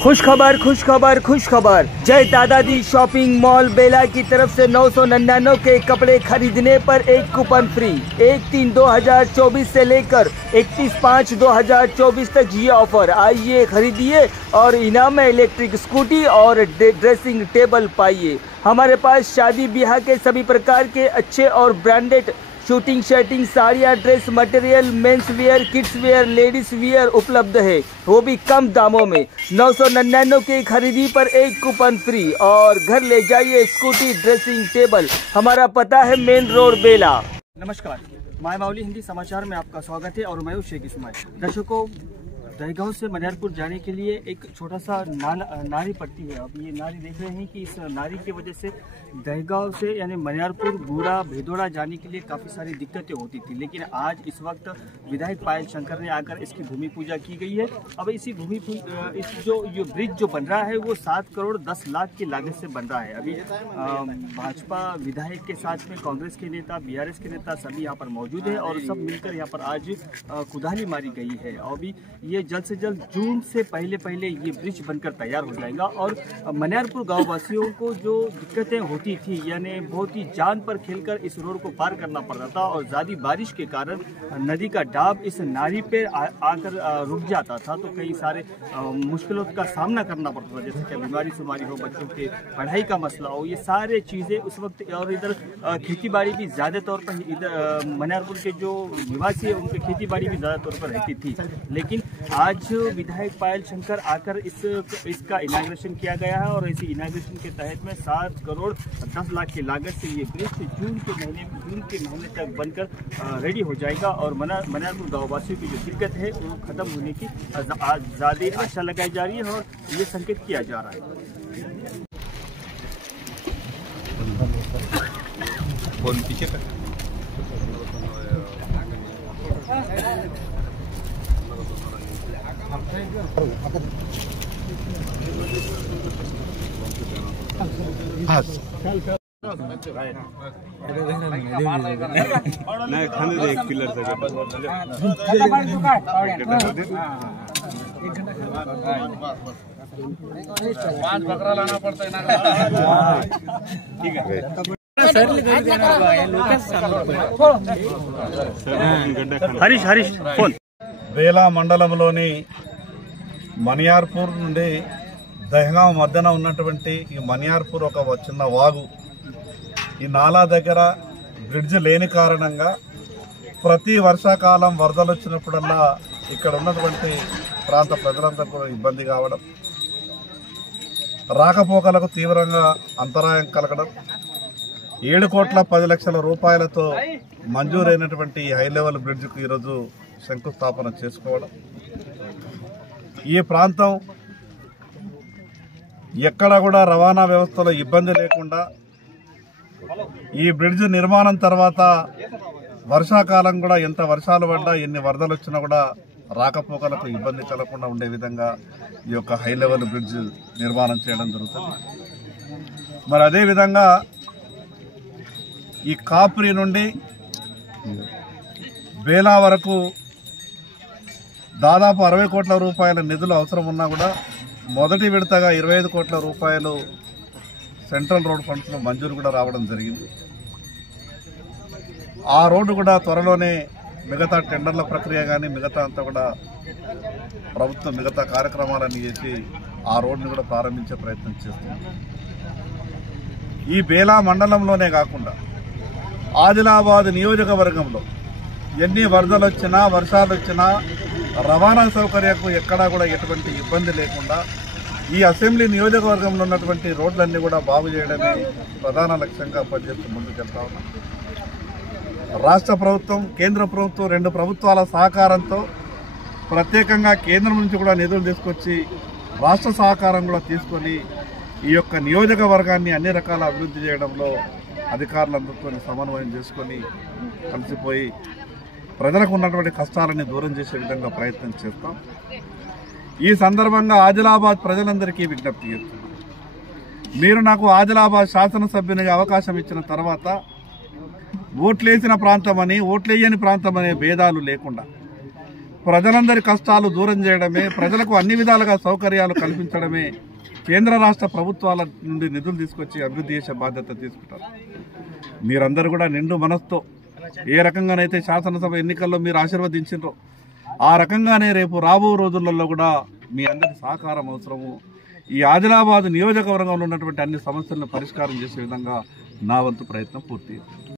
खुश खबर। जय दादाजी शॉपिंग मॉल बेला की तरफ से 999 के कपड़े खरीदने पर एक कूपन फ्री। 1/3/2024 से लेकर 31/5/2024 तक ये ऑफर। आइए खरीदिए और इनाम में इलेक्ट्रिक स्कूटी और ड्रेसिंग टेबल पाइए। हमारे पास शादी ब्याह के सभी प्रकार के अच्छे और ब्रांडेड शूटिंग शर्टिंग साड़ियाँ, dress material, men's wear, kids where, ladies wear उपलब्ध है, वो भी कम दामों में। 999 की खरीदी पर एक कूपन फ्री और घर ले जाइए स्कूटी ड्रेसिंग टेबल। हमारा पता है मेन रोड बेला। नमस्कार, माय मावली हिंदी समाचार में आपका स्वागत है और मैं हूं शेख इस्माइल। दर्शकों, दहगांव से मनियारपुर जाने के लिए एक छोटा सा नारी पड़ती है। अब ये नारी देख रहे हैं कि इस नारी की वजह से दहगांव से यानी मनियारपुर, बूढ़ा, भेदोड़ा जाने के लिए काफ़ी सारी दिक्कतें होती थी, लेकिन आज इस वक्त विधायक पायल शंकर ने आकर इसकी भूमि पूजा की गई है। अब इसी इस जो ब्रिज जो बन रहा है वो 7 करोड़ 10 लाख की लागत से बन रहा है। अभी भाजपा विधायक के साथ में कांग्रेस के नेता, BRS के नेता सभी यहाँ पर मौजूद है और सब मिलकर यहाँ पर आज कुदाली मारी गई है। और अभी ये जल्द से जल्द जून से पहले ये ब्रिज बनकर तैयार हो जाएगा और मनियारपुर गाँव वासियों को जो दिक्कतें होती थी, यानी बहुत ही जान पर खेलकर इस रोड को पार करना पड़ता था और ज़्यादा बारिश के कारण नदी का डाब इस नाली पे आकर रुक जाता था, तो कई सारे मुश्किलों का सामना करना पड़ता था, जैसे कि बीमारी शुमारी हो, बच्चों के पढ़ाई का मसला हो, ये सारे चीज़ें उस वक्त। और इधर खेती बाड़ी भी ज़्यादा तौर पर इधर मनियारपुर के जो निवासी है उनकी खेती बाड़ी भी ज़्यादा तौर पर रहती थी, लेकिन आज विधायक पायल शंकर आकर इसका इनाग्रेशन किया गया है और इसी इनाग्रेशन के तहत में 7 करोड़ 10 लाख की लागत से ये ब्रिज जून के महीने तक बनकर रेडी हो जाएगा और मनियारपुर गाँव वासियों की जो दिक्कत है वो खत्म होने की ज़्यादा आशा लगाई जा रही है और ये संकेत किया जा रहा है। नहीं खाने दे एक पिलर से पांच बकरा लाना पड़ता है ना। ठीक है हरीश फोन బేలా మండలంలోని మనియార్పూర్ నుండి దహగాంవ్ మధ్యన ఉన్నటువంటి ఈ మనియార్పూర్ ఒక చిన్న వాగు, ఈ నాలా దగ్గర బ్రిడ్జ్ లేని కారణంగా ప్రతి వర్షాకాలం వరదలు వచ్చినప్పుడల్లా ఇక్కడ ఉన్నటువంటి ప్రాంత ప్రజలంతా కూడా ఇబ్బంది కావడం, రాకపోకలకు తీవ్రంగా అంతరాయం కలగడం, 7,10,00,000 రూపాయలతో మంజూరైనటువంటి ఈ హై లెవెల్ బ్రిడ్జ్కు ఈరోజు శంకుస్థాపన చేసుకోవడం, ఈ ప్రాంతం ఎక్కడ కూడా రవాణా వ్యవస్థలో ఇబ్బంది లేకుండా ఈ బ్రిడ్జ్ నిర్మాణం తర్వాత వర్షాకాలం కూడా ఎంత వర్షాలు పడ్డా ఎన్ని వరదలు వచ్చినా కూడా రాకపోకలకు ఇబ్బంది కలగకుండా ఉండే విధంగా ఈ యొక్క హై లెవెల్ బ్రిడ్జ్ నిర్మాణం చేయడం జరుగుతుంది. మరి అదేవిధంగా ఈ కాప్రి నుండి బేలా వరకు దాదాపు 60 కోట్ల రూపాయల నిధులు అవసరం ఉన్నా కూడా మొదటి విడతగా 25 కోట్ల రూపాయలు సెంట్రల్ రోడ్ ఫండ్స్లో మంజూరు కూడా రావడం జరిగింది. ఆ రోడ్డు కూడా త్వరలోనే మిగతా టెండర్ల ప్రక్రియ కానీ మిగతా అంతా కూడా ప్రభుత్వం మిగతా కార్యక్రమాలన్నీ చేసి ఆ రోడ్డును కూడా ప్రారంభించే ప్రయత్నం చేస్తుంది. ఈ బేలా మండలంలోనే కాకుండా ఆదిలాబాద్ నియోజకవర్గంలో ఎన్ని వరదలు వచ్చినా వర్షాలు వచ్చినా రవాణా సౌకర్యాలకు ఎక్కడా కూడా ఎటువంటి ఇబ్బంది లేకుండా ఈ అసెంబ్లీ నియోజకవర్గంలో ఉన్నటువంటి రోడ్లన్నీ కూడా బాగు చేయడమే ప్రధాన లక్ష్యంగా పనిచేస్తూ ముందుకెళ్తా ఉన్నాం. రాష్ట్ర ప్రభుత్వం, కేంద్ర ప్రభుత్వం 2 ప్రభుత్వాల సహకారంతో ప్రత్యేకంగా కేంద్రం నుంచి కూడా నిధులు తీసుకొచ్చి రాష్ట్ర సహకారం కూడా తీసుకొని ఈ యొక్క నియోజకవర్గాన్ని అన్ని రకాల అభివృద్ధి చేయడంలో అధికారులందరితో సమన్వయం చేసుకొని కలిసిపోయి ప్రజలకు ఉన్నటువంటి కష్టాలని దూరం చేసే విధంగా ప్రయత్నం చేస్తాం. ఈ సందర్భంగా ఆదిలాబాద్ ప్రజలందరికీ విజ్ఞప్తి చేస్తున్నాం. మీరు నాకు ఆదిలాబాద్ శాసనసభ్యునిగా అవకాశం ఇచ్చిన తర్వాత ఓట్లేసిన ప్రాంతం అని, ఓట్లేయని ప్రాంతం అనే భేదాలు లేకుండా ప్రజలందరి కష్టాలు దూరం చేయడమే, ప్రజలకు అన్ని విధాలుగా సౌకర్యాలు కల్పించడమే కేంద్ర రాష్ట్ర ప్రభుత్వాల నుండి నిధులు తీసుకొచ్చి అభివృద్ధి చేసే బాధ్యత తీసుకుంటారు. మీరందరూ కూడా నిండు మనసుతో ఏ రకంగానైతే శాసనసభ ఎన్నికల్లో మీరు ఆశీర్వదించారో ఆ రకంగానే రేపు రాబో రోజులలో కూడా మీ అందరి సహకారం అవసరము. ఈ ఆదిలాబాద్ నియోజకవర్గంలో ఉన్నటువంటి అన్ని సమస్యలను పరిష్కారం చేసే విధంగా నా వంతు ప్రయత్నం పూర్తి.